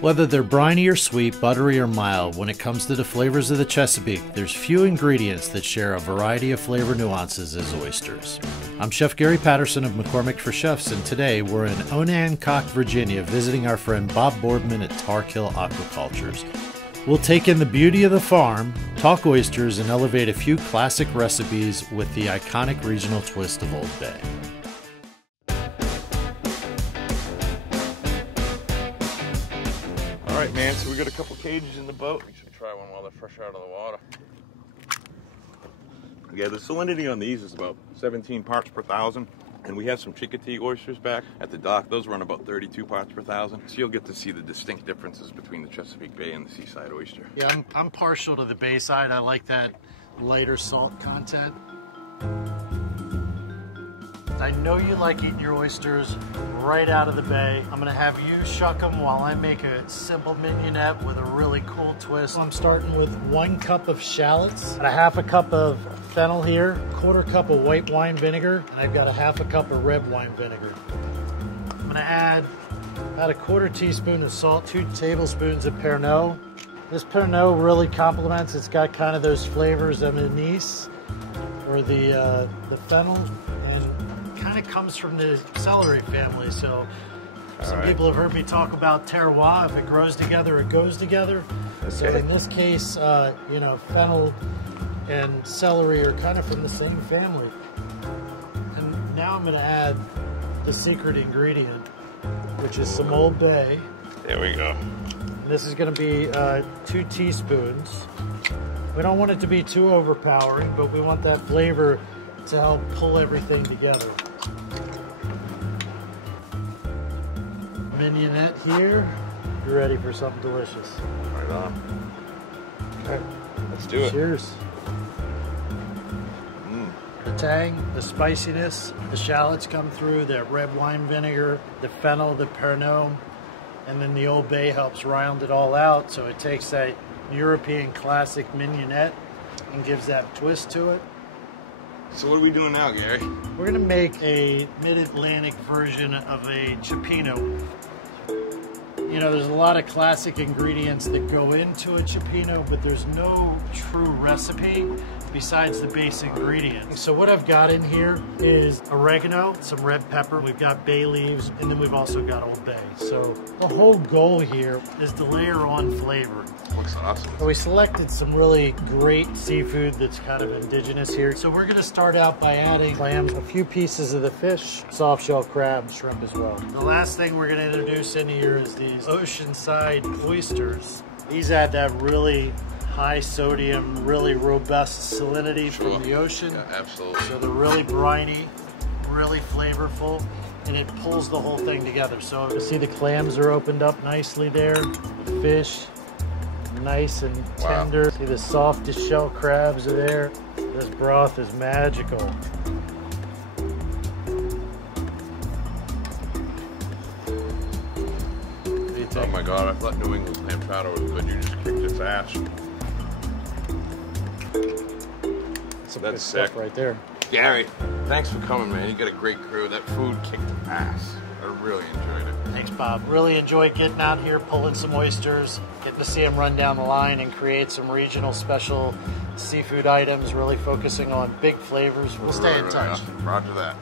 Whether they're briny or sweet, buttery or mild, when it comes to the flavors of the Chesapeake, there's few ingredients that share a variety of flavor nuances as oysters. I'm Chef Gary Patterson of McCormick for Chefs, and today we're in Onancock, Virginia, visiting our friend Bob Boardman at Tarkill Aquaculture. We'll take in the beauty of the farm, talk oysters, and elevate a few classic recipes with the iconic regional twist of Old Bay. All right, man, so we got a couple cages in the boat. We should try one while they're fresh out of the water. Yeah, the salinity on these is about 17 parts per thousand. And we have some Chickatee oysters back at the dock. Those run about 32 parts per thousand. So you'll get to see the distinct differences between the Chesapeake Bay and the seaside oyster. Yeah, I'm partial to the bay side. I like that lighter salt content. I know you like eating your oysters right out of the bay. I'm gonna have you shuck them while I make a simple mignonette with a really cool twist. I'm starting with 1 cup of shallots, and a half a cup of fennel here, 1/4 cup of white wine vinegar, and I've got a half a cup of red wine vinegar. I'm gonna add about a 1/4 teaspoon of salt, 2 tablespoons of Pernod. This Pernod really complements, it's got kind of those flavors of anise or the fennel, and kind of comes from the celery family. So some people have heard me talk about terroir. If it grows together, it goes together. Okay. So in this case, you know, fennel and celery are kind of from the same family. And now I'm going to add the secret ingredient, which is some Old Bay. There we go. And this is going to be 2 teaspoons. We don't want it to be too overpowering, but we want that flavor to help pull everything together. Mignonette here. You're ready for something delicious. Right on. Okay, let's do it. Cheers. The tang, the spiciness, the shallots come through, that red wine vinegar, the fennel, the Pernod, and then the Old Bay helps round it all out. So it takes that European classic mignonette and gives that twist to it. So what are we doing now, Gary? We're gonna make a mid-Atlantic version of a cioppino. You know, there's a lot of classic ingredients that go into a cioppino, but there's no true recipe besides the base ingredient. So what I've got in here is oregano, some red pepper, we've got bay leaves, and then we've also got Old Bay. So the whole goal here is to layer on flavor. Looks awesome. So we selected some really great seafood that's kind of indigenous here. So we're gonna start out by adding clams, a few pieces of the fish, soft shell crab, shrimp as well. The last thing we're gonna introduce in here is these oceanside oysters. These add that really high sodium, really robust salinity from the ocean. Yeah, absolutely. So they're really briny, really flavorful, and it pulls the whole thing together. So you see the clams are opened up nicely there. The fish, nice and tender. Wow. See the softest shell crabs are there. This broth is magical. Oh my God, I thought New England clam chowder was good. You just kicked its ass. That's sick right there. Gary, thanks for coming, man. You got a great crew. That food kicked ass. I really enjoyed it. Thanks, Bob. Really enjoyed getting out here, pulling some oysters, getting to see them run down the line and create some regional special seafood items, really focusing on big flavors. We'll stay in touch. Roger that.